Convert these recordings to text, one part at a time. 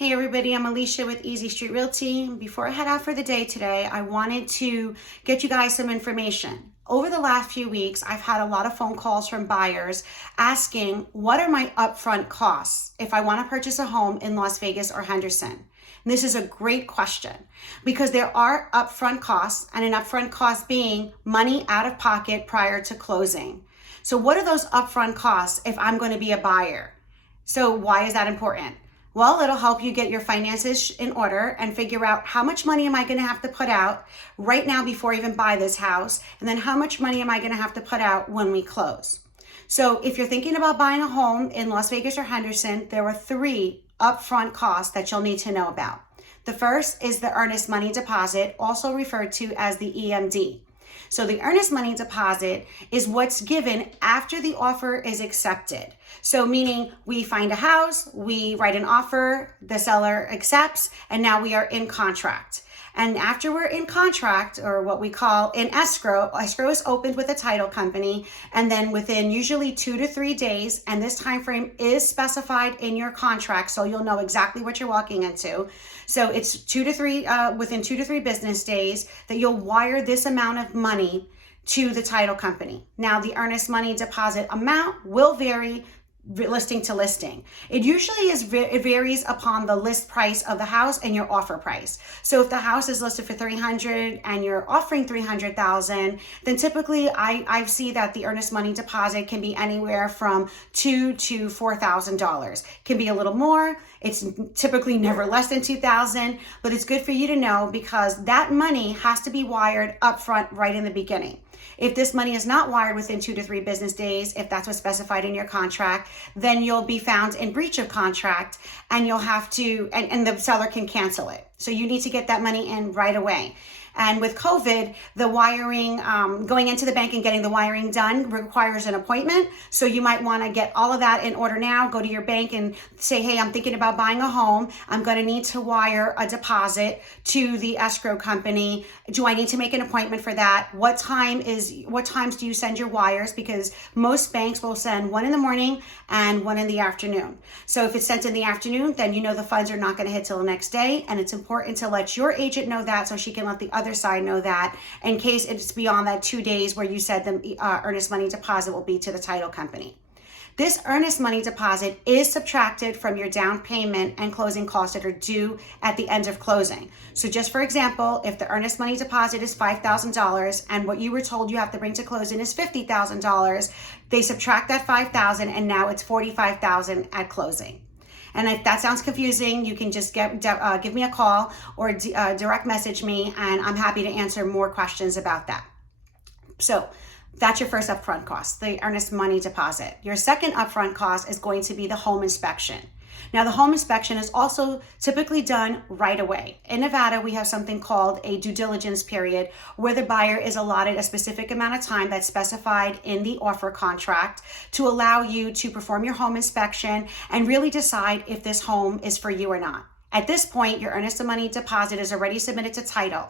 Hey everybody, I'm Alicia with Easy Street Realty. Before I head out for the day today, I wanted to get you guys some information. Over the last few weeks, I've had a lot of phone calls from buyers asking, what are my upfront costs if I want to purchase a home in Las Vegas or Henderson? And this is a great question because there are upfront costs, and an upfront cost being money out of pocket prior to closing. So what are those upfront costs if I'm going to be a buyer? So why is that important? Well, it'll help you get your finances in order and figure out how much money am I going to have to put out right now before I even buy this house, and then how much money am I going to have to put out when we close. So if you're thinking about buying a home in Las Vegas or Henderson, there are 3 upfront costs that you'll need to know about. The first is the earnest money deposit, also referred to as the EMD. So the earnest money deposit is what's given after the offer is accepted. So meaning we find a house, we write an offer, the seller accepts, and now we are in contract. And after we're in contract, or what we call in escrow is opened with a title company, and then within usually 2 to 3 days, and this time frame is specified in your contract, so you'll know exactly what you're walking into. So it's within 2 to 3 business days that you'll wire this amount of money to the title company. Now, the earnest money deposit amount will vary listing to listing. It usually it varies upon the list price of the house and your offer price. So if the house is listed for $300,000 and you're offering $300,000, then typically I see that the earnest money deposit can be anywhere from $2,000 to $4,000. Can be a little more. It's typically never less than $2,000, but it's good for you to know because that money has to be wired upfront right in the beginning. If this money is not wired within 2 to 3 business days, if that's what's specified in your contract, then you'll be found in breach of contract and you'll have to, and the seller can cancel it. So you need to get that money in right away. And with COVID, the wiring, going into the bank and getting the wiring done requires an appointment. So you might want to get all of that in order now, go to your bank and say, hey, I'm thinking about buying a home. I'm going to need to wire a deposit to the escrow company. Do I need to make an appointment for that? What times do you send your wires? Because most banks will send one in the morning and one in the afternoon. So if it's sent in the afternoon, then you know the funds are not going to hit till the next day. And it's important to let your agent know that so she can let the other side know that in case it's beyond that 2 days where you said the earnest money deposit will be to the title company. This earnest money deposit is subtracted from your down payment and closing costs that are due at the end of closing. So just for example, if the earnest money deposit is $5,000 and what you were told you have to bring to closing is $50,000, they subtract that $5,000 and now it's $45,000 at closing. And if that sounds confusing, you can just give me a call or direct message me, and I'm happy to answer more questions about that. So that's your first upfront cost, the earnest money deposit. Your second upfront cost is going to be the home inspection. Now, the home inspection is also typically done right away. In Nevada, we have something called a due diligence period where the buyer is allotted a specific amount of time that's specified in the offer contract to allow you to perform your home inspection and really decide if this home is for you or not. At this point, your earnest money deposit is already submitted to title.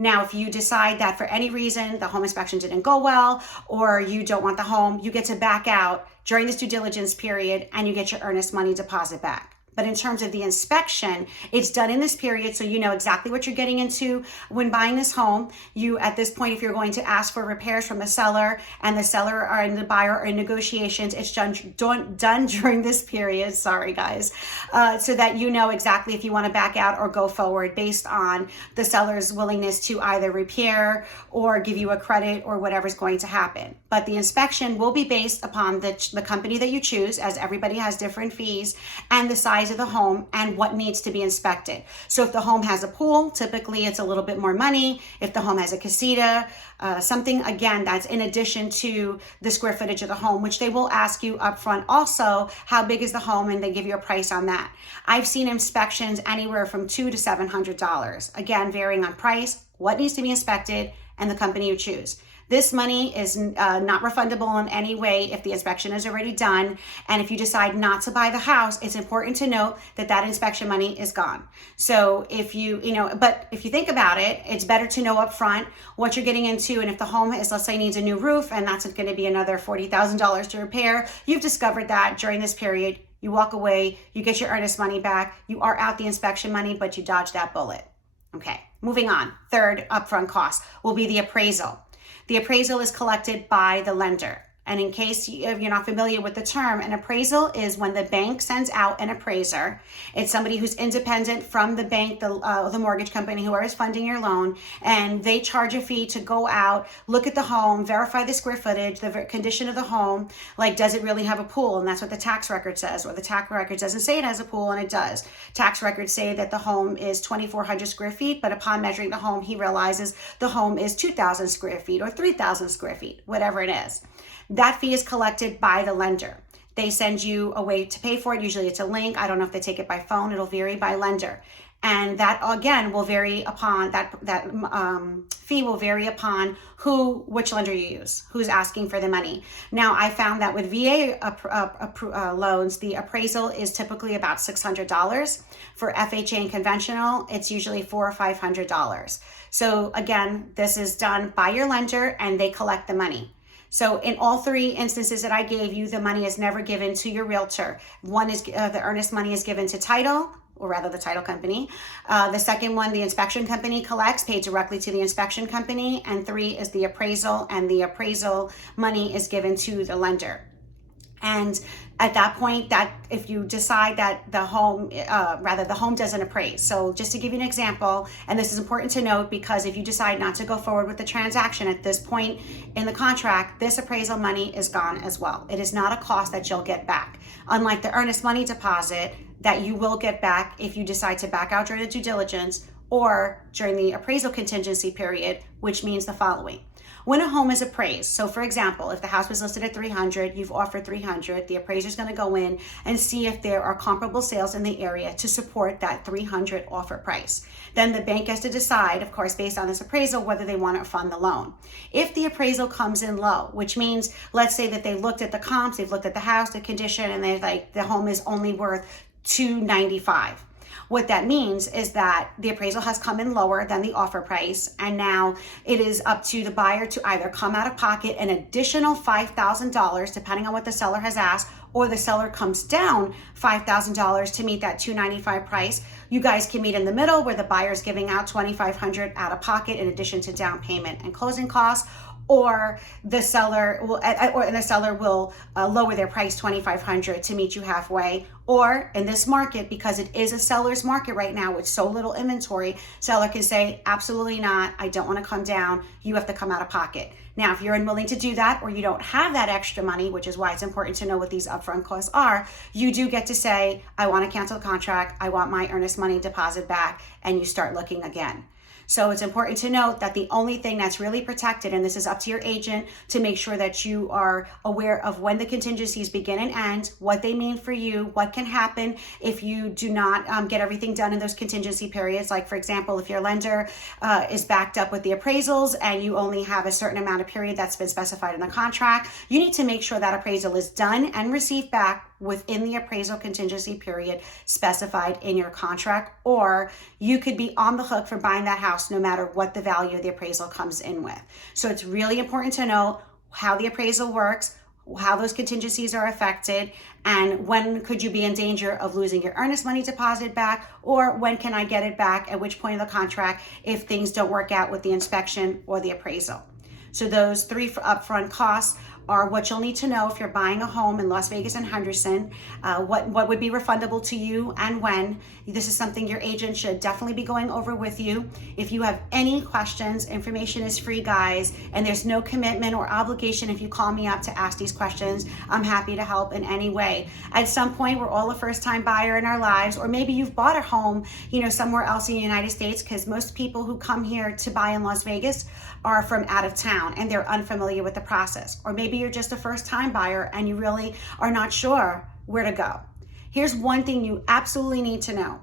Now, if you decide that for any reason the home inspection didn't go well or you don't want the home, you get to back out during this due diligence period and you get your earnest money deposit back. But in terms of the inspection, it's done in this period so you know exactly what you're getting into when buying this home. You, at this point, if you're going to ask for repairs from the seller and the seller and the buyer are in negotiations, it's done during this period, sorry guys, so that you know exactly if you want to back out or go forward based on the seller's willingness to either repair or give you a credit or whatever's going to happen. But the inspection will be based upon the company that you choose, as everybody has different fees, and the size of the home and what needs to be inspected. So if the home has a pool, typically it's a little bit more money. If the home has a casita, something again that's in addition to the square footage of the home, which they will ask you up front also, how big is the home, and they give you a price on that. I've seen inspections anywhere from $200 to $700, again varying on price, what needs to be inspected, and the company you choose. This money is not refundable in any way if the inspection is already done. And if you decide not to buy the house, it's important to note that that inspection money is gone. So if but if you think about it, it's better to know up front what you're getting into. And if the home is, let's say, needs a new roof and that's going to be another $40,000 to repair, you've discovered that during this period, You walk away, you get your earnest money back, you are out the inspection money, but you dodged that bullet. Okay, moving on. Third upfront cost will be the appraisal. The appraisal is collected by the lender. And in case you're not familiar with the term, an appraisal is when the bank sends out an appraiser. It's somebody who's independent from the bank, the mortgage company, whoever is funding your loan, and they charge a fee to go out, look at the home, verify the square footage, the condition of the home, like does it really have a pool? And that's what the tax record says, or the tax record doesn't say it has a pool, and it does. Tax records say that the home is 2,400 square feet, but upon measuring the home, he realizes the home is 2,000 square feet or 3,000 square feet, whatever it is. That fee is collected by the lender. They send you a way to pay for it. Usually it's a link. I don't know if they take it by phone. It'll vary by lender. And that again will vary upon that fee will vary upon which lender you use, who's asking for the money. Now, I found that with VA loans, the appraisal is typically about $600. For FHA and conventional, it's usually $400 or $500. So again, this is done by your lender and they collect the money. So in all three instances that I gave you, the money is never given to your realtor. One is the earnest money is given to title, or rather the title company. The second one, the inspection company collects, paid directly to the inspection company. And three is the appraisal, and the appraisal money is given to the lender. And at that point, that if you decide that the home doesn't appraise. So just to give you an example, and this is important to note because if you decide not to go forward with the transaction at this point in the contract, this appraisal money is gone as well. It is not a cost that you'll get back. Unlike the earnest money deposit that you will get back if you decide to back out during the due diligence or during the appraisal contingency period, which means the following. When a home is appraised, so for example, if the house was listed at 300, you've offered 300, the appraiser is going to go in and see if there are comparable sales in the area to support that 300 offer price. Then the bank has to decide, of course, based on this appraisal, whether they want to fund the loan. If the appraisal comes in low, which means, let's say that they looked at the comps, they've looked at the house, the condition, and they're like, the home is only worth $295. What that means is that the appraisal has come in lower than the offer price, and now it is up to the buyer to either come out of pocket an additional $5,000, depending on what the seller has asked, or the seller comes down $5,000 to meet that $295 price. You guys can meet in the middle where the buyer is giving out $2,500 out of pocket in addition to down payment and closing costs, or the seller will lower their price $2,500 to meet you halfway. Or in this market, because it is a seller's market right now with so little inventory, seller can say, absolutely not, I don't want to come down, you have to come out of pocket. Now, if you're unwilling to do that, or you don't have that extra money, which is why it's important to know what these upfront costs are, you do get to say, I want to cancel the contract, I want my earnest money deposit back, and you start looking again. So it's important to note that the only thing that's really protected, and this is up to your agent to make sure that you are aware of when the contingencies begin and end, what they mean for you, what can happen if you do not get everything done in those contingency periods. Like, for example, if your lender is backed up with the appraisals and you only have a certain amount of period that's been specified in the contract, you need to make sure that appraisal is done and received back within the appraisal contingency period specified in your contract, or you could be on the hook for buying that house no matter what the value of the appraisal comes in with. So it's really important to know how the appraisal works, how those contingencies are affected, and when could you be in danger of losing your earnest money deposit back, or when can I get it back, at which point of the contract if things don't work out with the inspection or the appraisal. So those three upfront costs are what you'll need to know if you're buying a home in Las Vegas and Henderson, what would be refundable to you and when. This is something your agent should definitely be going over with you. If you have any questions, information is free, guys, and there's no commitment or obligation if you call me up to ask these questions. I'm happy to help in any way. At some point, we're all a first-time buyer in our lives, or maybe you've bought a home, somewhere else in the United States, because most people who come here to buy in Las Vegas are from out of town and they're unfamiliar with the process. Or maybe you're just a first-time buyer and you really are not sure where to go. Here's one thing you absolutely need to know.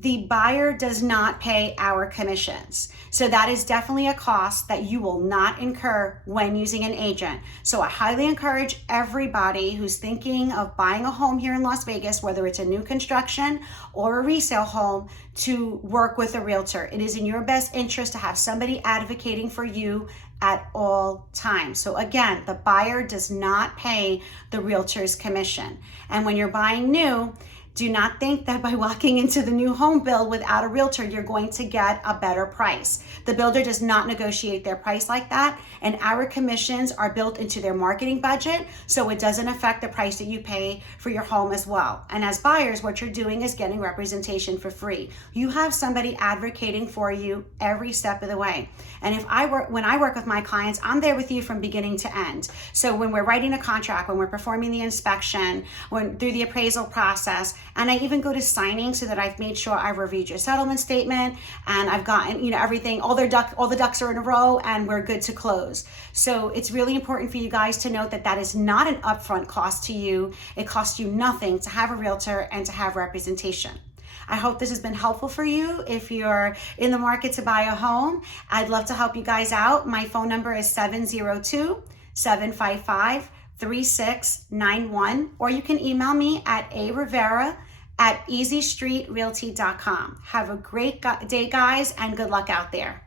the buyer does not pay our commissions. So that is definitely a cost that you will not incur when using an agent. So I highly encourage everybody who's thinking of buying a home here in Las Vegas, whether it's a new construction or a resale home, to work with a realtor. It is in your best interest to have somebody advocating for you at all times. So again, the buyer does not pay the realtor's commission. And when you're buying new, do not think that by walking into the new home build without a realtor, you're going to get a better price. The builder does not negotiate their price like that, and our commissions are built into their marketing budget, so it doesn't affect the price that you pay for your home as well. And as buyers, what you're doing is getting representation for free. You have somebody advocating for you every step of the way. And when I work with my clients, I'm there with you from beginning to end. So when we're writing a contract, when we're performing the inspection, through the appraisal process, and I even go to signing so that I've made sure I've reviewed your settlement statement and I've gotten, everything, all the ducks are in a row and we're good to close. So it's really important for you guys to note that that is not an upfront cost to you. It costs you nothing to have a realtor and to have representation. I hope this has been helpful for you. If you're in the market to buy a home, I'd love to help you guys out. My phone number is 702-755-3691, or you can email me at arivera@easystreetrealty.com. Have a great day, guys, and good luck out there.